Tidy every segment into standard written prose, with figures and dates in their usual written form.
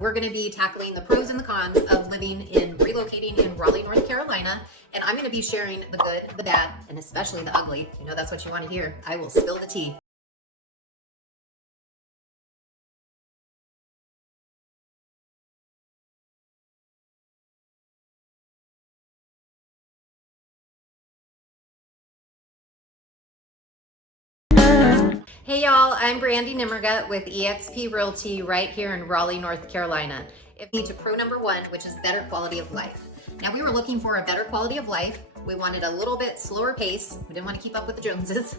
We're going to be tackling the pros and the cons of living in relocating in Raleigh, North Carolina. And I'm going to be sharing the good, the bad, and especially the ugly. You know, that's what you want to hear. I will spill the tea. Hey y'all, I'm Brandy Nimmergut with eXp Realty right here in Raleigh, North Carolina. It leads to pro number one, which is better quality of life. Now we were looking for a better quality of life. We wanted a little bit slower pace. We didn't want to keep up with the Joneses.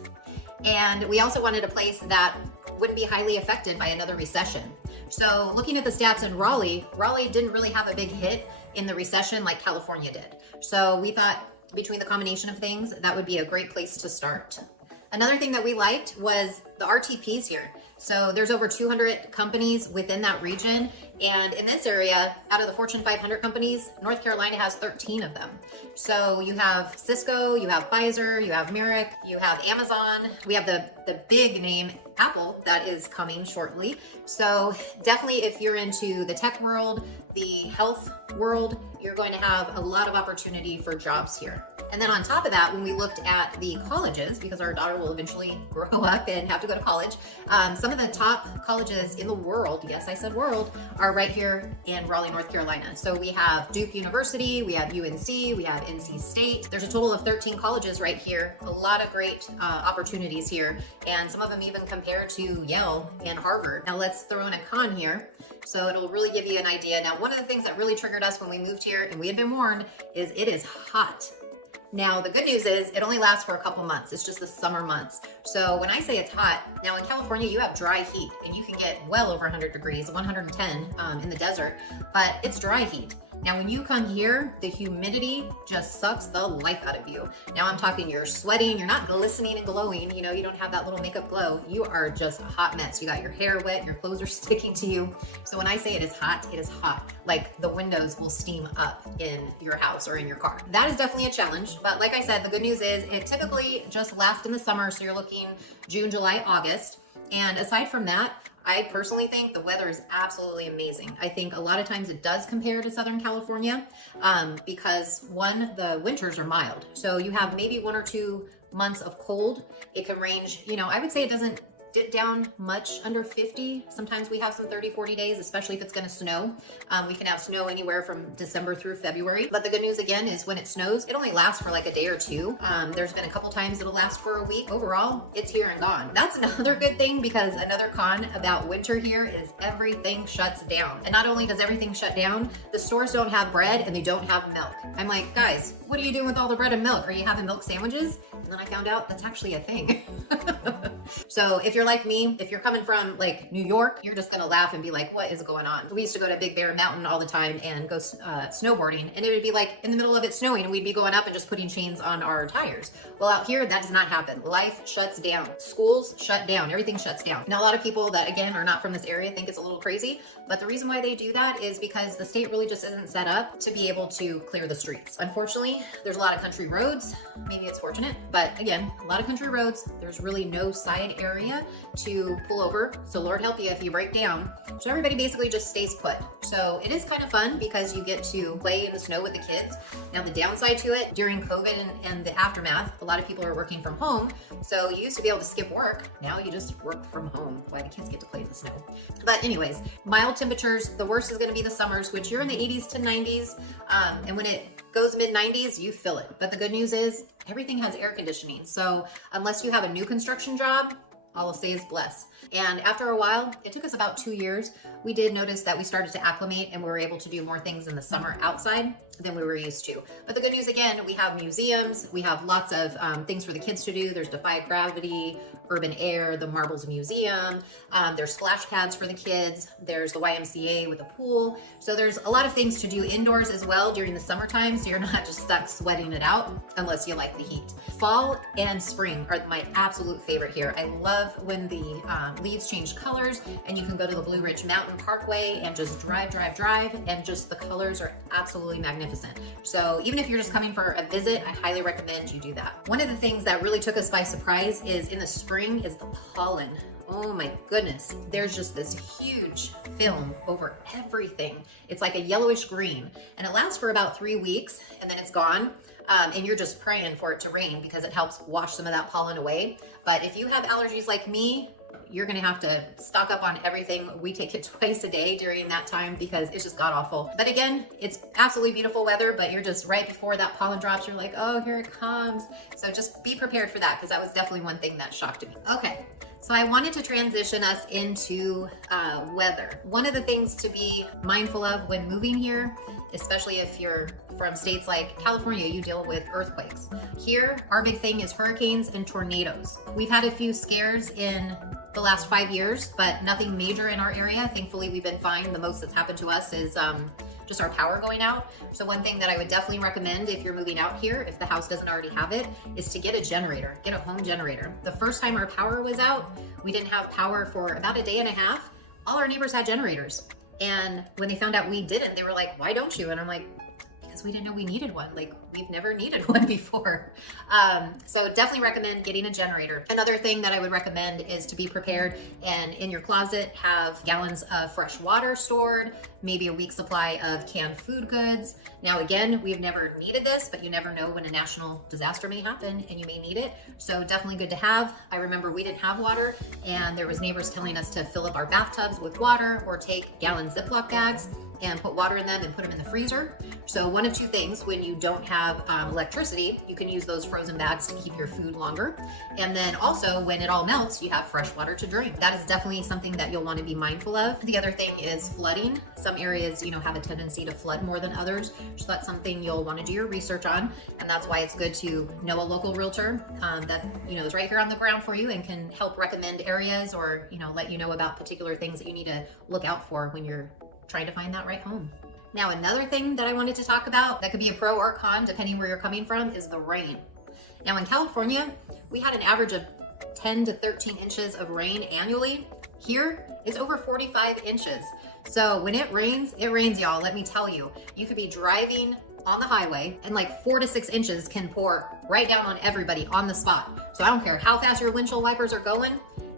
And we also wanted a place that wouldn't be highly affected by another recession. So looking at the stats in Raleigh didn't really have a big hit in the recession like California did. So we thought between the combination of things, that would be a great place to start. Another thing that we liked was the RTPs here. So there's over 200 companies within that region. And in this area, out of the Fortune 500 companies, North Carolina has 13 of them. So you have Cisco, you have Pfizer, you have Merrick, you have Amazon. We have the big name Apple that is coming shortly. So definitely if you're into the tech world, the health world, you're going to have a lot of opportunity for jobs here. And then on top of that, when we looked at the colleges, because our daughter will eventually grow up and have to go to college, some of the top colleges in the world, yes, I said world, are right here in Raleigh, North Carolina. So we have Duke University, we have UNC, we have NC State. There's a total of 13 colleges right here. A lot of great opportunities here. And some of them even compare to Yale and Harvard. Now let's throw in a con here. So it'll really give you an idea. Now, one of the things that really triggered us when we moved here, and we had been warned, is it is hot. Now, the good news is it only lasts for a couple months. It's just the summer months. So when I say it's hot, now in California, you have dry heat and you can get well over 100 degrees, 110 in the desert, but it's dry heat. Now, when you come here, the humidity just sucks the life out of you. Now I'm talking, you're sweating, you're not glistening and glowing, you know, you don't have that little makeup glow. You are just a hot mess. You got your hair wet, your clothes are sticking to you. So when I say it is hot, it is hot. Like the windows will steam up in your house or in your car. That is definitely a challenge. But like I said, the good news is it typically just lasts in the summer. So you're looking June, July, August. And aside from that, I personally think the weather is absolutely amazing. I think a lot of times it does compare to Southern California because one, the winters are mild. So you have maybe 1 or 2 months of cold. It can range, you know, I would say it doesn't dip down much under 50. Sometimes we have some 30, 40 days, especially if it's gonna snow. We can have snow anywhere from December through February. But the good news again is when it snows, it only lasts for like a day or two. There's been a couple times it'll last for a week. Overall, it's here and gone. That's another good thing because another con about winter here is everything shuts down. And not only does everything shut down, the stores don't have bread and they don't have milk. I'm like, guys, what are you doing with all the bread and milk? Are you having milk sandwiches? And then I found out that's actually a thing. So if you're like me, if you're coming from like New York, you're just gonna laugh and be like, what is going on? We used to go to Big Bear Mountain all the time and go snowboarding, and it would be like in the middle of it snowing and we'd be going up and just putting chains on our tires. Well, out here, that does not happen. Life shuts down. Schools shut down. Everything shuts down. Now, a lot of people that, again, are not from this area think it's a little crazy, but the reason why they do that is because the state really just isn't set up to be able to clear the streets. Unfortunately, there's a lot of country roads. Maybe it's fortunate, but again, a lot of country roads. There's really no side area to pull over. So Lord help you if you break down. So everybody basically just stays put. So it is kind of fun because you get to play in the snow with the kids. Now the downside to it, during COVID and the aftermath, a lot of people are working from home. So you used to be able to skip work. Now you just work from home. Why the kids get to play in the snow. But anyways, mild temperatures. The worst is going to be the summers, which you're in the 80s to 90s. And when it goes mid 90s, you feel it. But the good news is everything has air conditioning. So unless you have a new construction job, all I'll say is bless. And after a while, it took us about 2 years, we did notice that we started to acclimate and we were able to do more things in the summer outside than we were used to. But the good news again, we have museums, we have lots of things for the kids to do. There's Defy Gravity, Urban Air, the Marbles Museum, there's splash pads for the kids, there's the YMCA with a pool. So there's a lot of things to do indoors as well during the summertime, so you're not just stuck sweating it out unless you like the heat. Fall and spring are my absolute favorite here. I love when the leaves change colors and you can go to the Blue Ridge Mountain Parkway and just drive, and just the colors are absolutely magnificent. So even if you're just coming for a visit, I highly recommend you do that. One of the things that really took us by surprise is in the spring is the pollen. oh my goodness, there's just this huge film over everything. It's like a yellowish green, and it lasts for about 3 weeks, and then it's gone. And you're just praying for it to rain because it helps wash some of that pollen away. But if you have allergies like me, you're gonna have to stock up on everything. We take it twice a day during that time because it's just god awful. But again, it's absolutely beautiful weather, but you're just right before that pollen drops, you're like, oh, here it comes. So just be prepared for that, because that was definitely one thing that shocked me. Okay, so I wanted to transition us into weather. One of the things to be mindful of when moving here, especially if you're from states like California, you deal with earthquakes. Here, our big thing is hurricanes and tornadoes. We've had a few scares in the last 5 years, but nothing major in our area. Thankfully, we've been fine. The most that's happened to us is just our power going out. So one thing that I would definitely recommend if you're moving out here, if the house doesn't already have it, is to get a generator, get a home generator. The first time our power was out, we didn't have power for about a day and a half. All our neighbors had generators. And when they found out we didn't, they were like, why don't you? And I'm like, because we didn't know we needed one. Like, we've never needed one before. So definitely recommend getting a generator. Another thing that I would recommend is to be prepared and in your closet have gallons of fresh water stored, maybe a week's supply of canned food goods. Now again, we've never needed this, but you never know when a national disaster may happen and you may need it. So definitely good to have. I remember we didn't have water and there was neighbors telling us to fill up our bathtubs with water or take gallon Ziploc bags and put water in them and put them in the freezer. So one of two things, when you don't have electricity, you can use those frozen bags to keep your food longer. And then also when it all melts, you have fresh water to drink. That is definitely something that you'll want to be mindful of. The other thing is flooding. Some areas, have a tendency to flood more than others. So that's something you'll want to do your research on. And that's why it's good to know a local realtor that, is right here on the ground for you and can help recommend areas or, let you know about particular things that you need to look out for when you're trying to find that right home. Now, another thing that I wanted to talk about that could be a pro or con, depending where you're coming from, is the rain. Now in California, we had an average of 10 to 13 inches of rain annually. Here, it's over 45 inches. So when it rains, y'all. Let me tell you, you could be driving on the highway and like 4 to 6 inches can pour right down on everybody on the spot. So I don't care how fast your windshield wipers are going,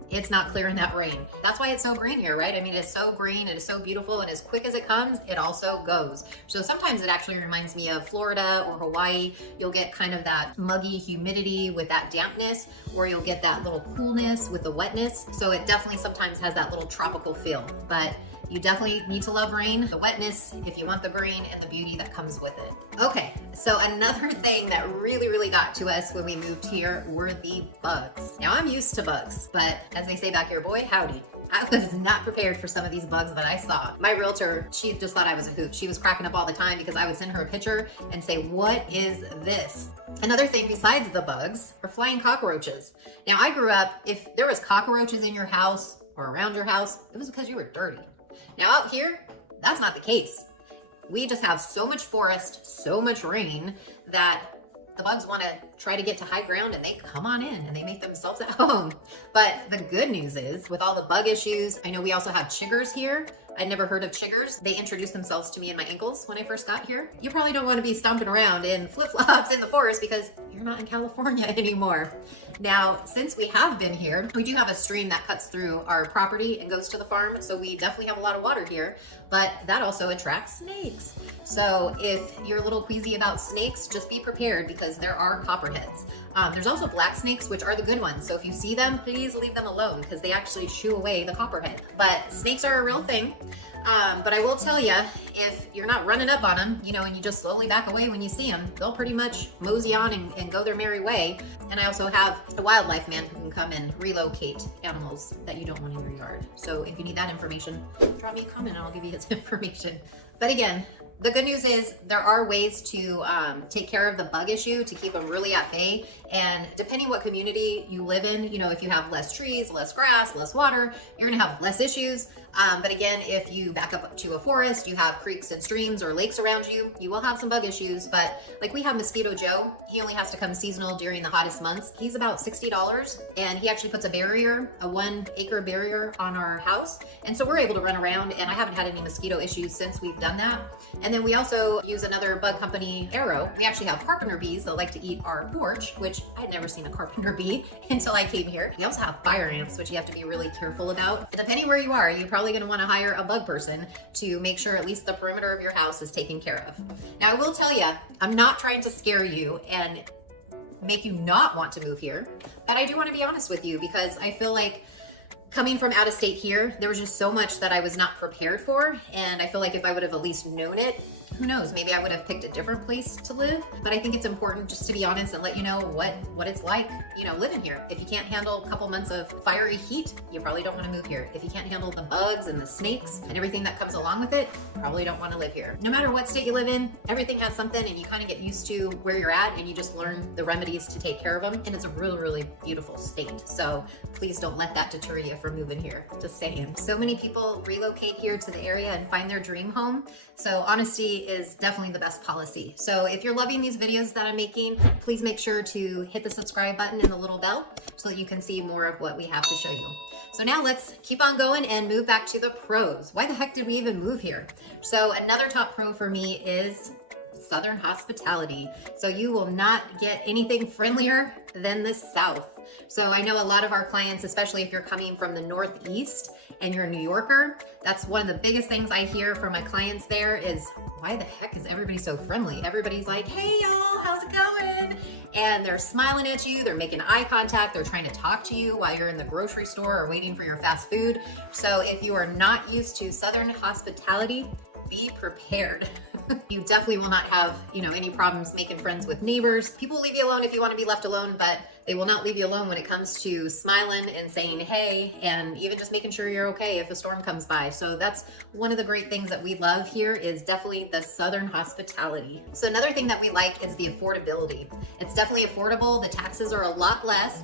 it's not clearing that rain. That's why it's so green here, right? I mean, it's so green, it is so beautiful, and as quick as it comes, it also goes. So sometimes it actually reminds me of Florida or Hawaii. You'll get kind of that muggy humidity with that dampness, or you'll get that little coolness with the wetness. So it definitely sometimes has that little tropical feel, but you definitely need to love rain, the wetness, if you want the green and the beauty that comes with it. Okay, so another thing that really got to us when we moved here were the bugs. Now I'm used to bugs, but as they say back here, boy, howdy. I was not prepared for some of these bugs that I saw. My realtor, she just thought I was a hoot. She was cracking up all the time because I would send her a picture and say, what is this? Another thing besides the bugs are flying cockroaches. Now I grew up, if there was cockroaches in your house or around your house, it was because you were dirty. Now out here, that's not the case. We just have so much forest, so much rain that the bugs want to try to get to high ground and they come on in and they make themselves at home. But the good news is with all the bug issues, I know we also have chiggers here. I'd never heard of chiggers. They introduced themselves to me in my ankles when I first got here. You probably don't want to be stomping around in flip-flops in the forest because you're not in California anymore. Now, since we have been here, we do have a stream that cuts through our property and goes to the farm. So we definitely have a lot of water here, but that also attracts snakes. So if you're a little queasy about snakes, just be prepared because there are copperheads. There's also black snakes, which are the good ones. So if you see them, please leave them alone because they actually shoo away the copperhead. But snakes are a real thing. But I will tell you, if you're not running up on them, and you just slowly back away when you see them, they'll pretty much mosey on and go their merry way. And I also have a wildlife man who can come and relocate animals that you don't want in your yard. So if you need that information, drop me a comment and I'll give you his information. But again, the good news is there are ways to take care of the bug issue to keep them really at bay. And depending what community you live in, if you have less trees, less grass, less water, you're gonna have less issues. But again, if you back up to a forest, you have creeks and streams or lakes around you, you will have some bug issues. But like we have Mosquito Joe, he only has to come seasonal during the hottest months. He's about $60 and he actually puts a 1 acre barrier on our house. And so we're able to run around and I haven't had any mosquito issues since we've done that. And And then we also use another bug company, Arrow. We actually have carpenter bees that like to eat our porch, which I'd never seen a carpenter bee until I came here. We also have fire ants, which you have to be really careful about. Depending where you are, you're probably gonna wanna hire a bug person to make sure at least the perimeter of your house is taken care of. Now I will tell you, I'm not trying to scare you and make you not want to move here, but I do wanna be honest with you because I feel like coming from out of state here, there was just so much that I was not prepared for. And I feel like if I would have at least known it, who knows, maybe I would have picked a different place to live. But I think it's important just to be honest and let you know what it's like, living here. If you can't handle a couple months of fiery heat, you probably don't want to move here. If you can't handle the bugs and the snakes and everything that comes along with it, you probably don't want to live here. No matter what state you live in, everything has something and you kind of get used to where you're at and you just learn the remedies to take care of them. And it's a really, really beautiful state. So please don't let that deter you from moving here. Just saying. So many people relocate here to the area and find their dream home. So honesty is definitely the best policy. So if you're loving these videos that I'm making, please make sure to hit the subscribe button and the little bell so that you can see more of what we have to show you. So now let's keep on going and move back to the pros. Why the heck did we even move here? So another top pro for me is Southern hospitality. So you will not get anything friendlier than the South. So I know a lot of our clients, especially if you're coming from the Northeast and you're a New Yorker, that's one of the biggest things I hear from my clients there is, why the heck is everybody so friendly? Everybody's like, hey y'all, how's it going? And they're smiling at you, they're making eye contact, they're trying to talk to you while you're in the grocery store or waiting for your fast food. So if you are not used to Southern hospitality, be prepared. You definitely will not have, any problems making friends with neighbors. People will leave you alone if you want to be left alone, but they will not leave you alone when it comes to smiling and saying hey, and even just making sure you're okay if a storm comes by. So that's one of the great things that we love here is definitely the Southern hospitality. So another thing that we like is the affordability. It's definitely affordable. The taxes are a lot less.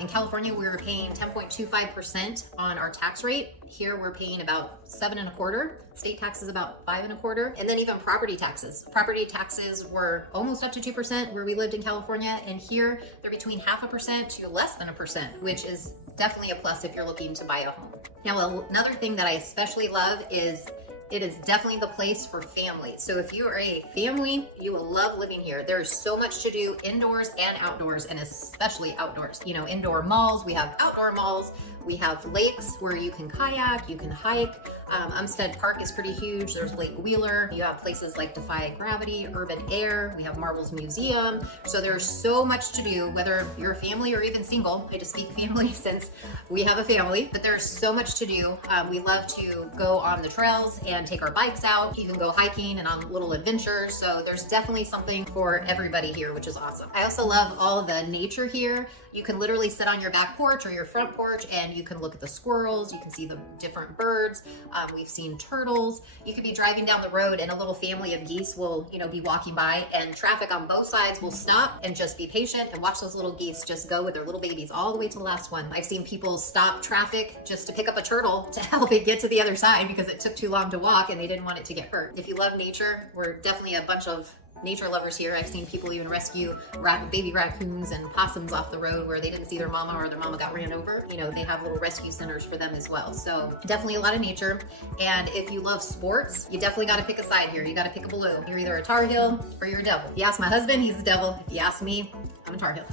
In California, we were paying 10.25% on our tax rate. Here we're paying about 7.25%. State taxes about 5.25%. And then even property taxes. Property taxes were almost up to 2% where we lived in California. And here they're between 0.5% to less than 1%, which is definitely a plus if you're looking to buy a home. Now, another thing that I especially love is it is definitely the place for families. So if you are a family, you will love living here. There's so much to do indoors and outdoors, and especially outdoors. Indoor malls, we have outdoor malls, we have lakes where you can kayak, you can hike. Umstead Park is pretty huge. There's Lake Wheeler. You have places like Defy Gravity, Urban Air. We have Marvel's Museum. So there's so much to do, whether you're a family or even single. I just speak family since we have a family, but there's so much to do. We love to go on the trails and take our bikes out. You can go hiking and on little adventures. So there's definitely something for everybody here, which is awesome. I also love all of the nature here. You can literally sit on your back porch or your front porch and you can look at the squirrels. You can see the different birds. We've seen turtles. You could be driving down the road and a little family of geese will, be walking by, and traffic on both sides will stop and just be patient and watch those little geese just go with their little babies all the way to the last one. I've seen people stop traffic just to pick up a turtle to help it get to the other side because it took too long to walk and they didn't want it to get hurt. If you love nature, we're definitely a bunch of nature lovers here. I've seen people even rescue baby raccoons and possums off the road where they didn't see their mama or their mama got ran over. They have little rescue centers for them as well. So definitely a lot of nature. And if you love sports, you definitely got to pick a side here. You got to pick a blue. You're either a Tar Heel or you're a Devil. If you ask my husband, he's a Devil. If you ask me, I'm a Tar Heel.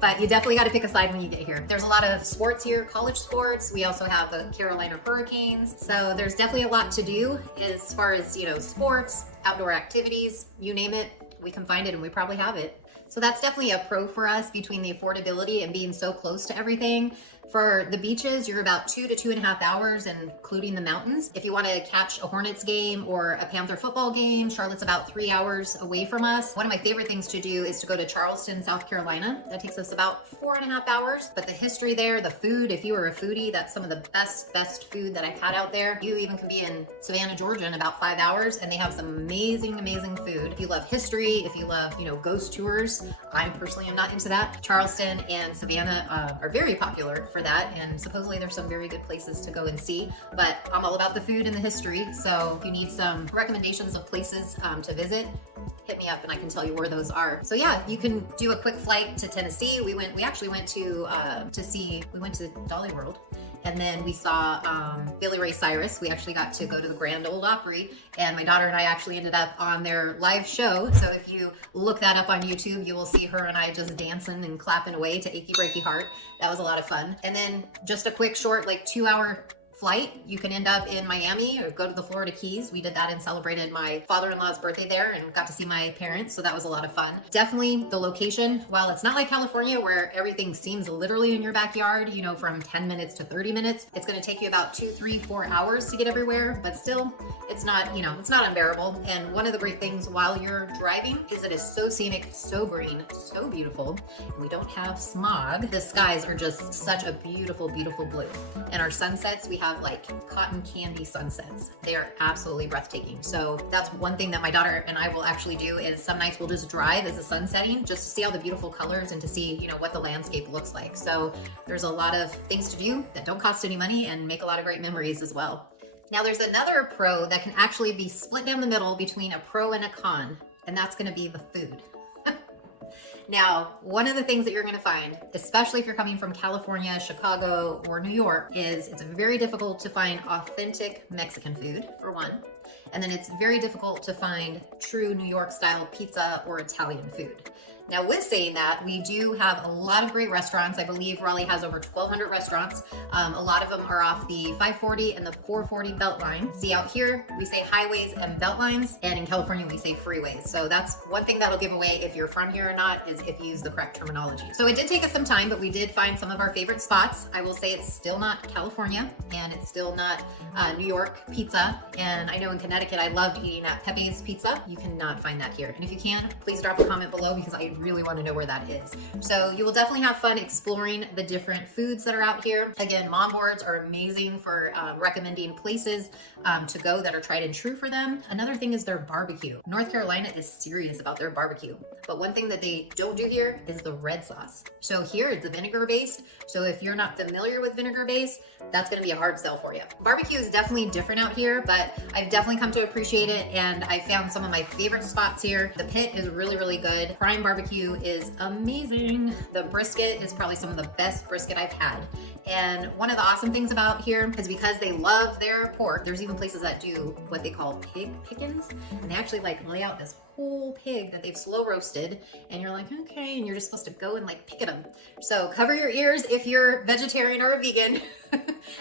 But you definitely got to pick a side when you get here. There's a lot of sports here, college sports. We also have the Carolina Hurricanes. So there's definitely a lot to do as far as, sports, outdoor activities, you name it, we can find it and we probably have it. So that's definitely a pro for us between the affordability and being so close to everything. For the beaches, you're about 2 to 2.5 hours, including the mountains. If you want to catch a Hornets game or a Panther football game, Charlotte's about 3 hours away from us. One of my favorite things to do is to go to Charleston, South Carolina. That takes us about 4.5 hours. But the history there, the food, if you are a foodie, that's some of the best food that I've had out there. You even can be in Savannah, Georgia in about 5 hours, and they have some amazing food. If you love history, if you love, ghost tours, I personally am not into that. Charleston and Savannah are very popular for that, and supposedly there's some very good places to go and see, but I'm all about the food and the history. So if you need some recommendations of places to visit, hit me up and I can tell you where those are. So yeah, you can do a quick flight to Tennessee. We actually went to Dolly World, And then we saw Billy Ray Cyrus. We actually got to go to the Grand Ole Opry, and my daughter and I actually ended up on their live show. So if you look that up on YouTube, you will see her and I just dancing and clapping away to Achy Breaky Heart. That was a lot of fun. And then just a quick short, like 2-hour flight, you can end up in Miami or go to the Florida Keys. We did that and celebrated my father-in-law's birthday there and got to see my parents, so that was a lot of fun. Definitely the location, while it's not like California where everything seems literally in your backyard, you know, from 10 minutes to 30 minutes, it's going to take you about 2, 3, 4 hours to get everywhere, but still, it's not, you know, it's not unbearable. And one of the great things while you're driving is it is so scenic, so green, so beautiful, and we don't have smog. The skies are just such a beautiful, beautiful blue. And our sunsets, we have like cotton candy sunsets. They are absolutely breathtaking. So that's one thing that my daughter and I will actually do is some nights we'll just drive as the sun's setting just to see all the beautiful colors and to see, you know, what the landscape looks like. So there's a lot of things to do that don't cost any money and make a lot of great memories as well. Now there's another pro that can actually be split down the middle between a pro and a con, and that's going to be the food. Now, one of the things that you're going to find, especially if you're coming from California, Chicago, or New York, is it's very difficult to find authentic Mexican food, for one. And then it's very difficult to find true New York style pizza or Italian food. Now, with saying that, we do have a lot of great restaurants. I believe Raleigh has over 1,200 restaurants. A lot of them are off the 540 and the 440 belt line. See, out here, we say highways and belt lines, and in California, we say freeways. So that's one thing that'll give away if you're from here or not, is if you use the correct terminology. So it did take us some time, but we did find some of our favorite spots. I will say it's still not California, and it's still not New York pizza. And I know in Connecticut, I loved eating at Pepe's Pizza. You cannot find that here. And if you can, please drop a comment below because I really want to know where that is. So you will definitely have fun exploring the different foods that are out here. Again, mom boards are amazing for recommending places to go that are tried and true for them. Another thing is their barbecue. North Carolina is serious about their barbecue, but one thing that they don't do here is the red sauce. So here it's the vinegar based. So if you're not familiar with vinegar based, that's going to be a hard sell for you. Barbecue is definitely different out here, but I've definitely come to appreciate it, and I found some of my favorite spots here. The Pit is really, really good. Prime Barbecue is amazing. The brisket is probably some of the best brisket I've had. And one of the awesome things about here is because they love their pork, there's even places that do what they call pig pickings, and they actually like lay out this whole pig that they've slow roasted, and you're like, okay, and you're just supposed to go and like pick at them. So cover your ears if you're vegetarian or a vegan.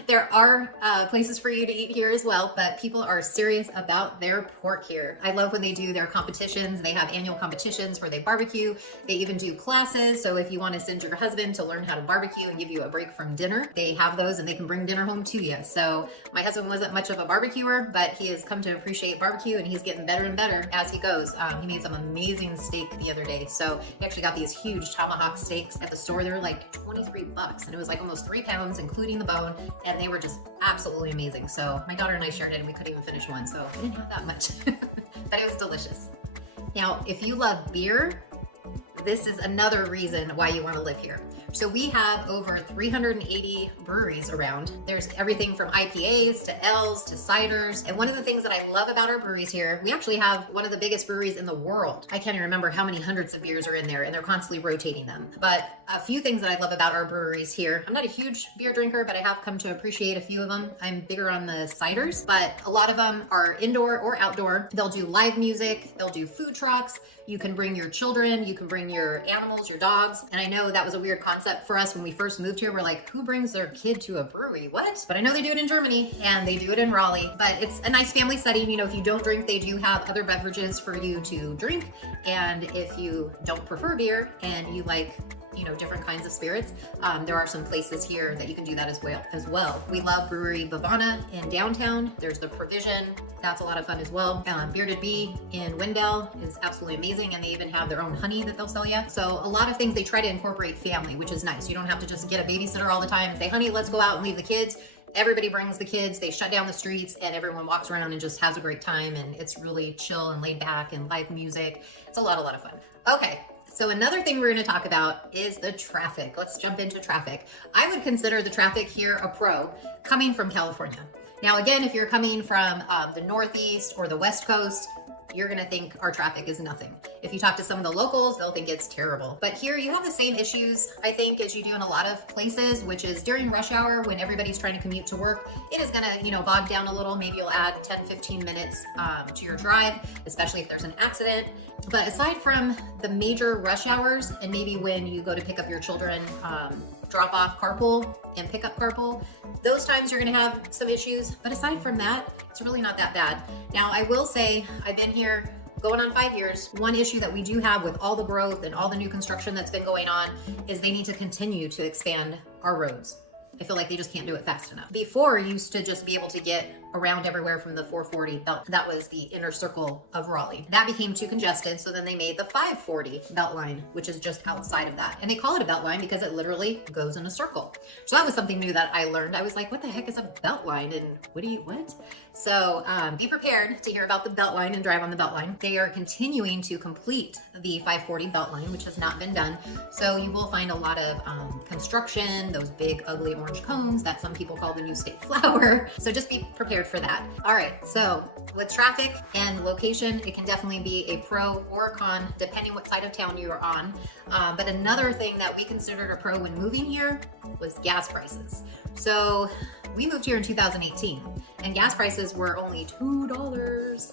There are places for you to eat here as well, but people are serious about their pork here. I love when they do their competitions. They have annual competitions where they barbecue. They even do classes. So if you want to send your husband to learn how to barbecue and give you a break from dinner, they have those and they can bring dinner home to you. So my husband wasn't much of a barbecuer, but he has come to appreciate barbecue, and he's getting better and better as he goes. He made some amazing steak the other day. So he actually got these huge tomahawk steaks at the store. They were like $23, and it was like almost 3 pounds, including the bone, and they were just absolutely amazing. So my daughter and I shared it, and we couldn't even finish one, so I didn't have that much, but it was delicious. Now, if you love beer, this is another reason why you want to live here. So we have over 380 breweries around. There's everything from IPAs to Ales to ciders. And one of the things that I love about our breweries here, we actually have one of the biggest breweries in the world. I can't even remember how many hundreds of beers are in there, and they're constantly rotating them. But a few things that I love about our breweries here, I'm not a huge beer drinker, but I have come to appreciate a few of them. I'm bigger on the ciders, but a lot of them are indoor or outdoor. They'll do live music, they'll do food trucks. You can bring your children, you can bring your animals, your dogs. And I know that was a weird concept for us when we first moved here. We're like, who brings their kid to a brewery? What? But I know they do it in Germany, and they do it in Raleigh. But it's a nice family setting. You know, if you don't drink, they do have other beverages for you to drink. And if you don't prefer beer and you like, you know, different kinds of spirits, there are some places here that you can do that as well. We love Brewery Bavana in downtown. There's the Provision. That's a lot of fun as well. Bearded Bee in Wendell is absolutely amazing, and they even have their own honey that they'll sell you. So a lot of things they try to incorporate family, which is nice. You don't have to just get a babysitter all the time and say, honey, let's go out and leave the kids. Everybody brings the kids, they shut down the streets, and everyone walks around and just has a great time, and it's really chill and laid back and live music. It's a lot of fun. Okay. So another thing we're going to talk about is the traffic. Let's jump into traffic. I would consider the traffic here a pro coming from California. Now, again, if you're coming from the Northeast or the West Coast, you're gonna think our traffic is nothing. If you talk to some of the locals, they'll think it's terrible. But here you have the same issues, I think, as you do in a lot of places, which is during rush hour when everybody's trying to commute to work, it is gonna, bog down a little. Maybe you'll add 10, 15 minutes to your drive, especially if there's an accident. But aside from the major rush hours and maybe when you go to pick up your children, drop off carpool and pick up carpool, those times you're gonna have some issues. But aside from that, it's really not that bad. Now, I will say I've been here going on 5 years. One issue that we do have with all the growth and all the new construction that's been going on is they need to continue to expand our roads. I feel like they just can't do it fast enough. Before, you used to just be able to get around everywhere from the 440 belt. That was the inner circle of Raleigh. That became too congested, so then they made the 540 belt line, which is just outside of that. And they call it a belt line because it literally goes in a circle. So that was something new that I learned. I was like, what the heck is a belt line? And what? So be prepared to hear about the belt line and drive on the belt line. They are continuing to complete the 540 belt line, which has not been done. So you will find a lot of construction, those big ugly orange cones that some people call the new state flower. So just be prepared for that. All right, so with traffic and location, it can definitely be a pro or a con, depending what side of town you are on. But another thing that we considered a pro when moving here was gas prices. So we moved here in 2018 and gas prices were only $2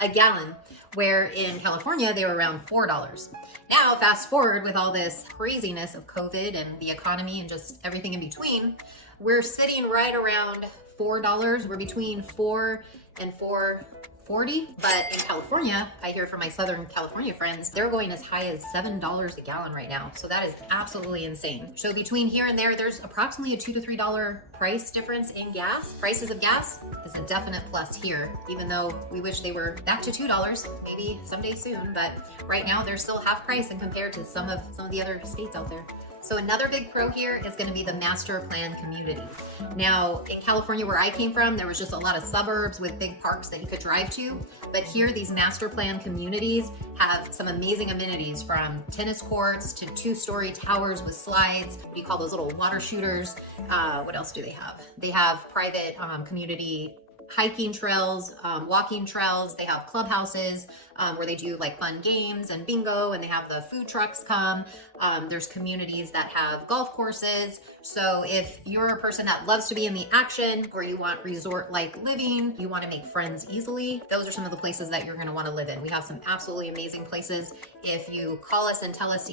a gallon, where in California they were around $4. Now, fast forward with all this craziness of COVID and the economy and just everything in between, we're sitting right around $4. We're between $4 and $4.40. But in California, I hear from my Southern California friends, they're going as high as $7 a gallon right now. So that is absolutely insane. So between here and there, there's approximately a $2 to $3 price difference in gas. Prices of gas is a definite plus here, even though we wish they were back to $2, maybe someday soon. But right now, they're still half price and compared to some of the other states out there. So another big pro here is going to be the master plan communities. Now, in California, where I came from, there was just a lot of suburbs with big parks that you could drive to. But here, these master plan communities have some amazing amenities, from tennis courts to 2-story towers with slides. What do you call those little water shooters? What else do they have? They have private community hiking trails, walking trails. They have clubhouses where they do like fun games and bingo, and they have the food trucks come. There's communities that have golf courses. So if you're a person that loves to be in the action, or you want resort-like living, you want to make friends easily, those are some of the places that you're going to want to live in. We have some absolutely amazing places. If you call us and tell us,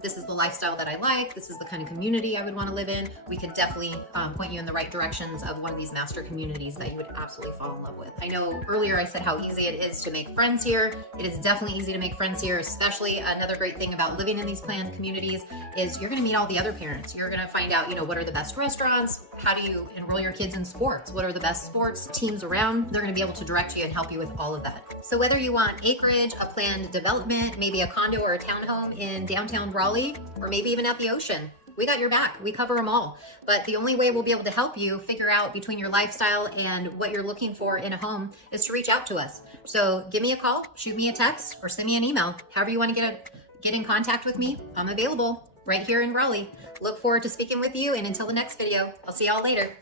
this is the lifestyle that I like, this is the kind of community I would want to live in, we can definitely point you in the right directions of one of these master communities that you would absolutely fall in love with. I know earlier I said how easy it is to make friends here. It is definitely easy to make friends here, especially another great thing about living in these planned communities is you're going to meet all the other parents. You're going to find out, what are the best restaurants? How do you enroll your kids in sports? What are the best sports teams around? They're going to be able to direct you and help you with all of that. So whether you want acreage, a planned development, maybe a condo or a townhome in downtown Raleigh, or maybe even at the ocean, we got your back. We cover them all. But the only way we'll be able to help you figure out between your lifestyle and what you're looking for in a home is to reach out to us. So give me a call, shoot me a text, or send me an email. However you want to get in contact with me, I'm available right here in Raleigh. Look forward to speaking with you, and until the next video, I'll see y'all later.